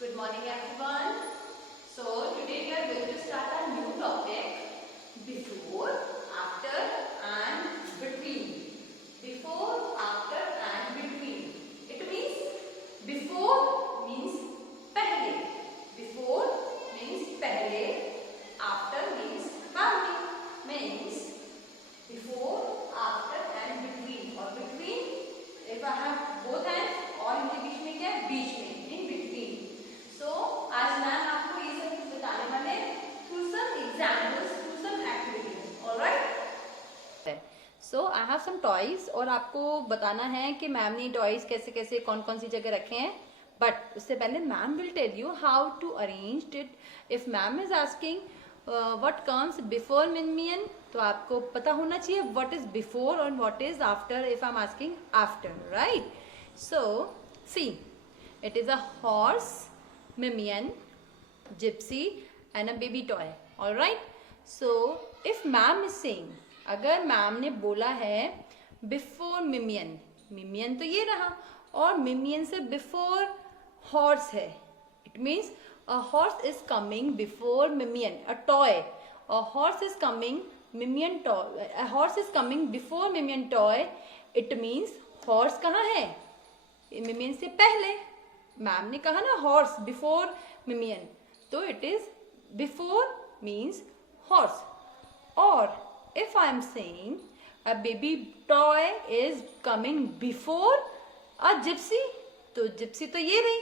Good morning everyone. So today we are going to start a new topic, before, after and between. Before, after and between. It means before means pehle. Before means pehle. After means बाद में. Means before, after and between. और between if I have both hands और इनके बीच में क्या है? बीच में. In between. So आज मैम आपको ये सब कुछ बताने वाले through some examples, through some activities. Alright? So I have some toys और आपको बताना है कि मैम ने टॉयज कैसे कैसे कौन कौन सी जगह रखे हैं. बट उससे पहले ma'am will tell you how to arrange it. If ma'am is asking what comes before minion, तो आपको पता होना चाहिए व्हाट इज बिफोर और what is after if I am asking after, right? So see, it is a horse, mimian, gypsy and a baby toy. All right? So if ma'am is saying, अगर ma'am ने बोला है before मिमियन, मिमियन तो ये रहा और मिमियन से बिफोर हॉर्स है, it means a horse is coming before मिमियन. A toy, a horse is coming मिमियन toy, a horse is coming before मिमियन टॉय. इट मीन्स हॉर्स कहाँ है? मिमियन से पहले. मैम ने कहा ना हॉर्स बिफोर मिमियन, तो it is before means horse. और if I am saying a baby toy is coming before a gypsy, तो जिप्सी तो ये रही,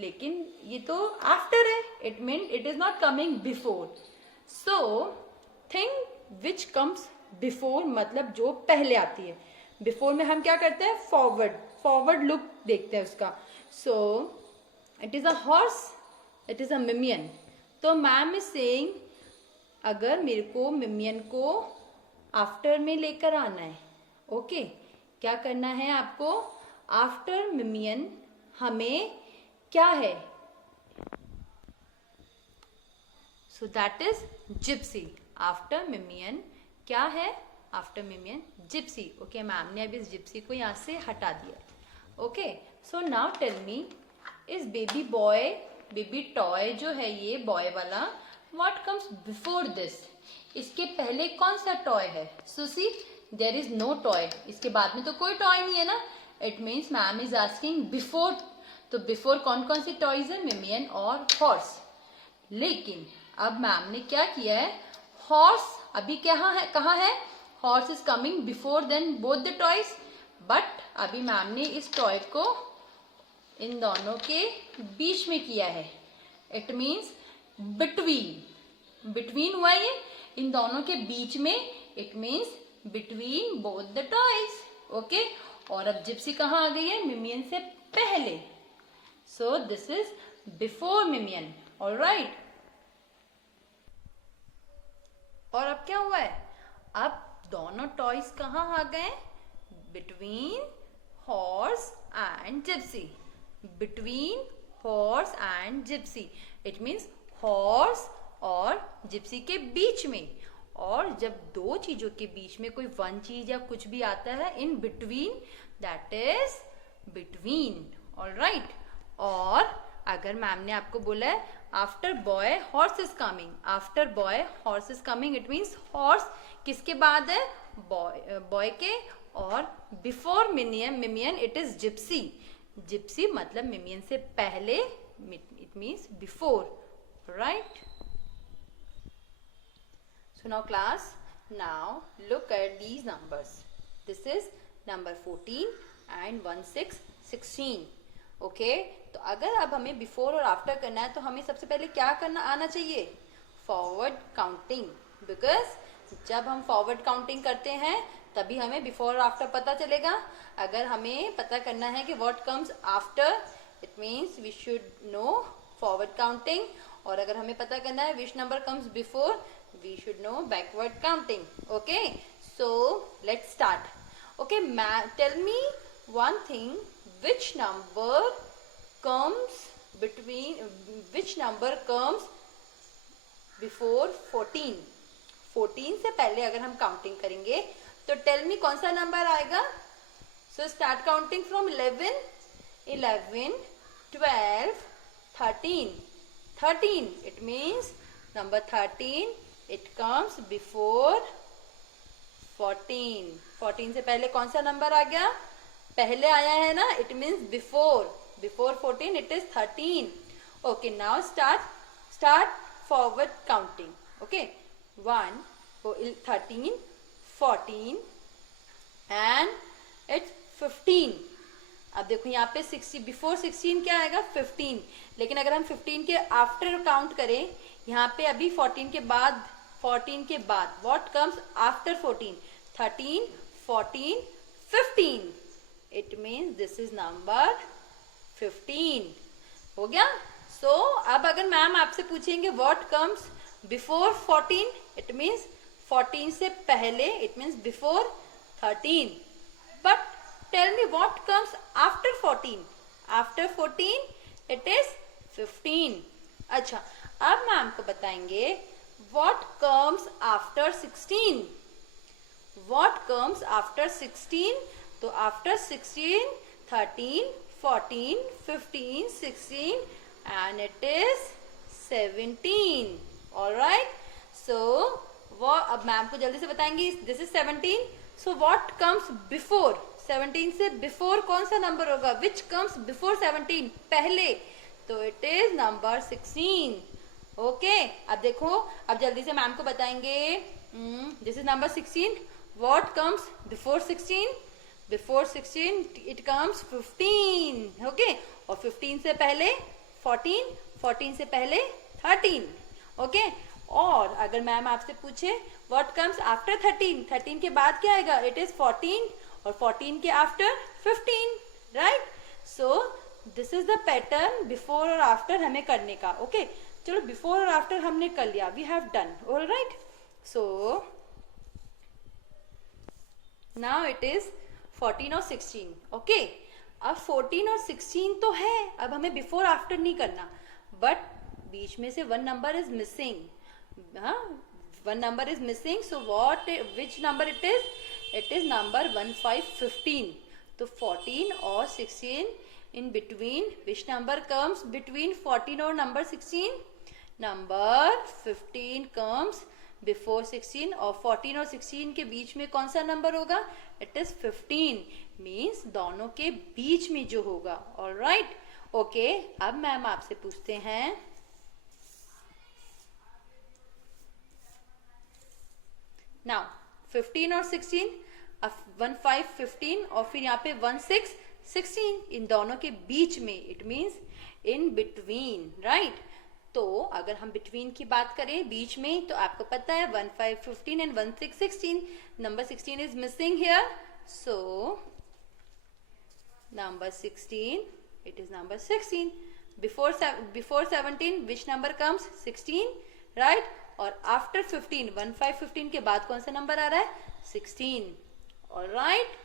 लेकिन ये तो आफ्टर है. It mean it is not coming before. So thing which comes before मतलब जो पहले आती है. बिफोर में हम क्या करते हैं? फॉरवर्ड लुक देखते हैं उसका. So it is a horse, it is a mimian. तो मैम इज सेइंग अगर मेरे को मिमियन को आफ्टर में लेकर आना है, ओके, क्या करना है आपको? आफ्टर मिमियन हमें क्या है? So that is gypsy. After मिमियन क्या है? आफ्टर मिमियन जिप्सी. ओके, मैम ने अभी इस जिप्सी को यहाँ से हटा दिया. Okay, so now tell me, इस बेबी बॉय, बेबी टॉय जो है ये बॉय वाला, व्हाट कम्स बिफोर दिस? इसके पहले कौन सा टॉय है? सो सी, देयर इज नो टॉय. इसके बाद में तो कोई टॉय नहीं है ना. It means ma'am is asking before. तो बिफोर कौन कौन सी टॉयज है? मिमियन और हॉर्स. लेकिन अब मैम ने क्या किया है? हॉर्स अभी कहाँ है? Horse is coming before then both the toys. But अभी मैम ने इस टॉय को इन दोनों के बीच में किया है. It means between. बिटवीन हुआ ये इन दोनों के बीच में. It means between both the toys. Okay, और अब जिप्सी कहाँ आ गई है? मिमियन से पहले. सो दिस इज बिफोर मिमियन. ऑलराइट. और अब क्या हुआ है? अब दोनों टॉयज कहाँ आ गए? Between horse and gypsy. Between horse and gypsy. It means horse और gypsy के बीच में. और जब दो चीजों के बीच में कोई वन चीज या कुछ भी आता है in between, that is between. Alright. और अगर मैम ने आपको बोला है after boy horse is coming, after boy horse is coming, it means horse किसके बाद है? बॉय के. और बिफोर मिमियन इट इज जिप्सी. जिप्सी मतलब मिमियन से पहले. It means before, right? So now class, now look at these numbers. This is number 14 and 1 6 16. Okay, तो अगर अब हमें बिफोर और आफ्टर करना है तो हमें सबसे पहले क्या करना आना चाहिए? Forward counting. बिकॉज जब हम फॉरवर्ड काउंटिंग करते हैं तभी हमें बिफोर और आफ्टर पता चलेगा. अगर हमें पता करना है कि what comes after, it means we should know forward counting. और अगर हमें पता करना है which number comes before, we should know backward counting. Okay, so let's start. Okay, tell me one thing, which number comes before 14? 14 से पहले अगर हम काउंटिंग करेंगे तो टेल मी कौन सा नंबर आएगा? So start counting from 11, 12, 13. 13, it means number 13, it comes before 14. 14 से पहले कौन सा नंबर आ गया? पहले आया है ना, it means before. Before 14, it is 13. Okay, now start forward counting. Okay, 1, 13, 14, and it's 15. अब देखो यहाँ पे 60 बिफोर 16 क्या आएगा? 15. लेकिन अगर हम 15 के आफ्टर काउंट करें, यहाँ पे अभी 14 के बाद what comes after 14? 13, 14, 15. It means this is number 15. हो गया? सो अब अगर मैम आपसे पूछेंगे what comes before 14, it means 14 से पहले, it means before 13. But tell me what comes after 14? After 14, it is 15. अच्छा, अब मैं आपको बताएंगे what comes after 16. What comes after 16? तो after 16, 13, 14, 15, 16 and it is 17. Alright? So, वो अब मैं आपको जल्दी से बताएंगी. This is 17. So what comes before? 17 से बिफोर कौन सा नंबर होगा? विच कम्स बिफोर 17? पहले. तो इट इज नंबर 16. ओके, अब देखो, अब जल्दी से मैम को बताएंगे. This is number 16. What comes before 16? Before 16 it comes 15. Okay, और 15 से पहले 14, 14 से पहले 13. ओके, और अगर मैम आपसे पूछे व्हाट कम्स आफ्टर 13? 13 के बाद क्या आएगा? इट इज 14, और 14 के after 15. Right? So this is the pattern before और आफ्टर हमें करने का. ओके, चलो बिफोर और आफ्टर हमने कर लिया. We have done. Alright? So now it is 14 और 16. ओके, अब 14 और 16 तो है, अब हमें बिफोर आफ्टर नहीं करना. बट बीच में से one number is missing. One number is missing. So which number it is? It is number 1, 5, 15. तो 14 और 16 in between. Which number comes between 14 और number 16? Number 15 comes before 16. और 14 और 16 के बीच में कौन सा नंबर होगा? It is 15. Means दोनों के बीच में जो होगा. Alright? Okay. अब मैम आपसे पूछते हैं. Now 15 और 16, 1, 5, 15 और फिर यहाँ पे 1, 6, 16. इन दोनों के बीच में, it means in between. Right? तो अगर हम बिटवीन की बात करें, बीच में, तो आपको पता है 1, 5, 15 and 1, 6, 16. Number 16 is missing here. So number 16, it is number 16. Before 17 which number comes? 16. Right? और आफ्टर 15, 1, 5, 15 के बाद कौन सा नंबर आ रहा है? 16. ऑलराइट?